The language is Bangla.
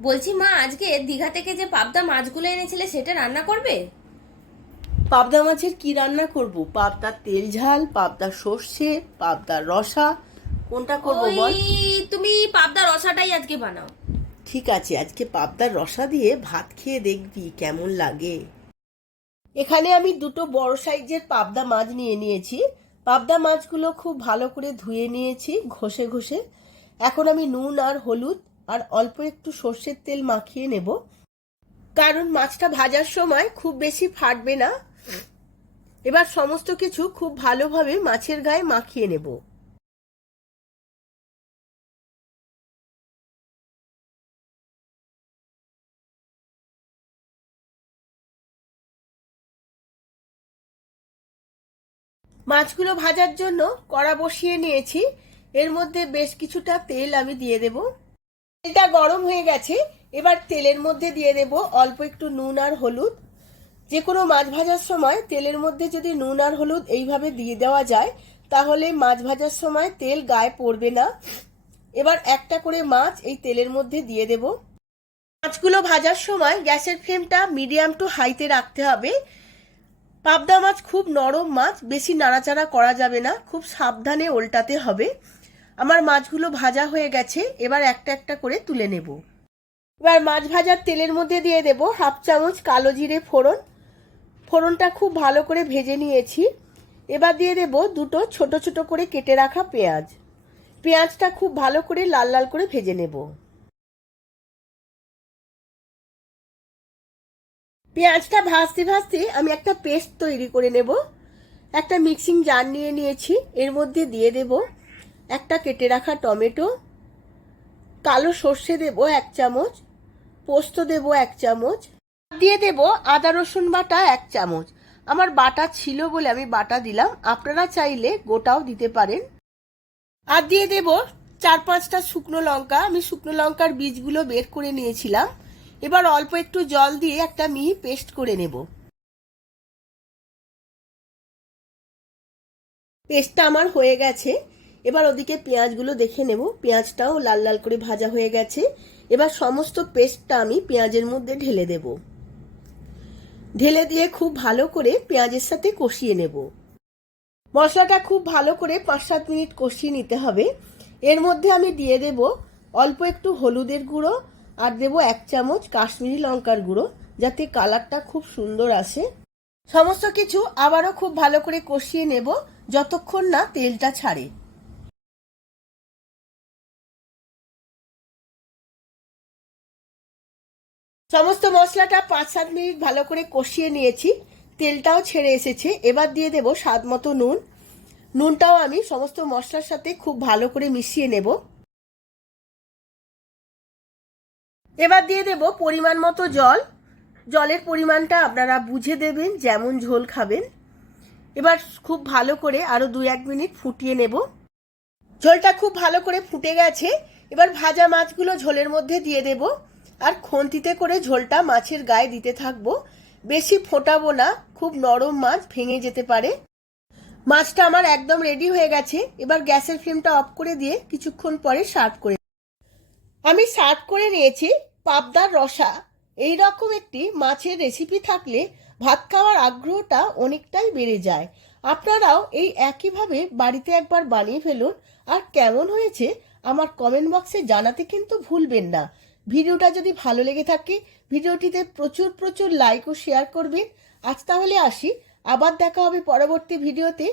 বলছি মা আজকে দীঘা থেকে যে পাবদা মাছগুলো এনেছিলে সেটা রান্না করবে? পাবদা মাছের কি রান্না করব? পাবদার তেল ঝাল পাবদার সর্ষে পাবদার রসা কোনটা করব বল? তুমি পাবদা রসাটাই আজকে বানাও। ঠিক আছে আজকে পাবদার রসা দিয়ে ভাত খেয়ে দেখবি কেমন লাগে। এখানে আমি দুটো বড় সাইজের পাবদা মাছ নিয়ে নিয়েছি। পাবদা মাছগুলো খুব ভালো করে ধুয়ে নিয়েছি ঘষে ঘষে। এখন আমি নুন আর হলুদ আর অল্প একটু সর্ষের তেল মাখিয়ে নেব। কারণ মাছটা ভাজার সময় খুব বেশি ফাটবে না। এবার সমস্ত কিছু খুব ভালোভাবে মাছের গায়ে মাখিয়ে নেব। মাছগুলো ভাজার জন্য কড়া বসিয়ে নিয়েছি। এর মধ্যে বেশ কিছুটা তেল আমি দিয়ে দেব। তেলটা গরম হয়ে গেছে, এবার তেলের মধ্যে দিয়ে দেব অল্প একটু নুন আর হলুদ। যে কোনো মাছ ভাজার সময় তেলের মধ্যে যদি নুন আর হলুদ এইভাবে দিয়ে দেওয়া যায়, তাহলে মাছ ভাজার সময় তেল গায়ে পড়বে না। এবার একটা করে মাছ এই তেলের মধ্যে দিয়ে দেব। মাছগুলো ভাজার সময় গ্যাসের ফ্লেমটা মিডিয়াম টু হাইতে রাখতে হবে। পাবদা মাছ খুব নরম মাছ, বেশি নাড়াচাড়া করা যাবে না, খুব সাবধানে ওল্টাতে হবে। আমার মাছগুলো ভাজা হয়ে গেছে, এবার একটা একটা করে তুলে নেব। এবার মাছ ভাজার তেলের মধ্যে দিয়ে দেব হাফ চামচ কালো জিরে ফোড়ন। ফোড়নটা খুব ভালো করে ভেজে নিয়েছি। এবার দিয়ে দেব দুটো ছোট ছোট করে কেটে রাখা পেঁয়াজ। পেঁয়াজটা খুব ভালো করে লাল লাল করে ভেজে নেব। পেঁয়াজটা ভাজতে ভাজতে আমি একটা পেস্ট তৈরি করে নেব। একটা মিক্সিং জার নিয়ে নিয়েছি, এর মধ্যে দিয়ে দেব একটা কেটে রাখা টমেটো, কালো সর্ষে দেব এক চামচ, পোস্ত দেব এক চামচ, দিয়ে দেব আদা, রসুন বাটা এক চামচ। আমার বাটা ছিল বলে আমি বাটা দিলাম, আপনারা চাইলে গোটাও দিতে পারেন। আর দিয়ে দেব চার পাঁচটা শুকনো লঙ্কা, আমি শুকনো লঙ্কার বীজগুলো বের করে নিয়েছিলাম। এবার অল্প একটু জল দিয়ে একটা মিহি পেস্ট করে নেব। পেস্টটা আমার হয়ে গেছে। এবার ওদিকে পেঁয়াজগুলো দেখে নেব। পেঁয়াজটাও লাল লাল করে ভাজা হয়ে গেছে। এবার সমস্ত পেস্টটা আমি পেঁয়াজের মধ্যে ঢেলে দেব। ঢেলে দিয়ে খুব ভালো করে পেঁয়াজের সাথে কষিয়ে নেব। মশলাটা খুব ভালো করে পাঁচ সাত মিনিট কষিয়ে নিতে হবে। এর মধ্যে আমি দিয়ে দেব অল্প একটু হলুদের গুঁড়ো আর দেব এক চামচ কাশ্মীরি লঙ্কার গুঁড়ো, যাতে কালারটা খুব সুন্দর আসে। সমস্ত কিছু আবারও খুব ভালো করে কষিয়ে নেব, যতক্ষণ না তেলটা ছাড়ে। সমস্ত মশলাটা পাঁচ সাত মিনিট ভালো করে কষিয়ে নিয়েছি। তেলটাও ছেড়ে এসেছে। এবার দিয়ে দেব স্বাদ মতো নুন। নুনটাও আমি সমস্ত মশলার সাথে খুব ভালো করে মিশিয়ে নেব। এবার দিয়ে দেব পরিমাণ মতো জল। জলের পরিমাণটা আপনারা বুঝে দেবেন, যেমন ঝোল খাবেন। এবার খুব ভালো করে আরও দু এক মিনিট ফুটিয়ে নেব। ঝোলটা খুব ভালো করে ফুটে গেছে। এবার ভাজা মাছগুলো ঝোলের মধ্যে দিয়ে দেব। আর খন্তিতে করে ঝোলটা মাছের গায়ে দিতে থাকব। বেশি ফোটাবো না, খুব নরম মাছ ভেঙে যেতে পারে। মাছটা আমার একদম রেডি হয়ে গেছে। এবার গ্যাসের ফ্লেমটা অফ করে দিয়ে কিছুক্ষণ পরে সার্ভ করে আমি সার্ভ করে নিয়েছি পাবদার রসা। এই রকম একটি মাছের রেসিপি থাকলে ভাত খাওয়ার আগ্রহটা অনেকটাই বেড়ে যায়। আপনারাও এই একইভাবে বাড়িতে একবার বানিয়ে ফেলুন। আর কেমন হয়েছে আমার কমেন্ট বক্সে জানাতে কিন্তু ভুলবেন না। ভিডিওটা যদি ভালো লেগে থাকে, ভিডিওটিতে প্রচুর প্রচুর লাইক ও শেয়ার করবে আজ তাহলে আসি। আবার দেখা হবে পরবর্তী ভিডিওতে।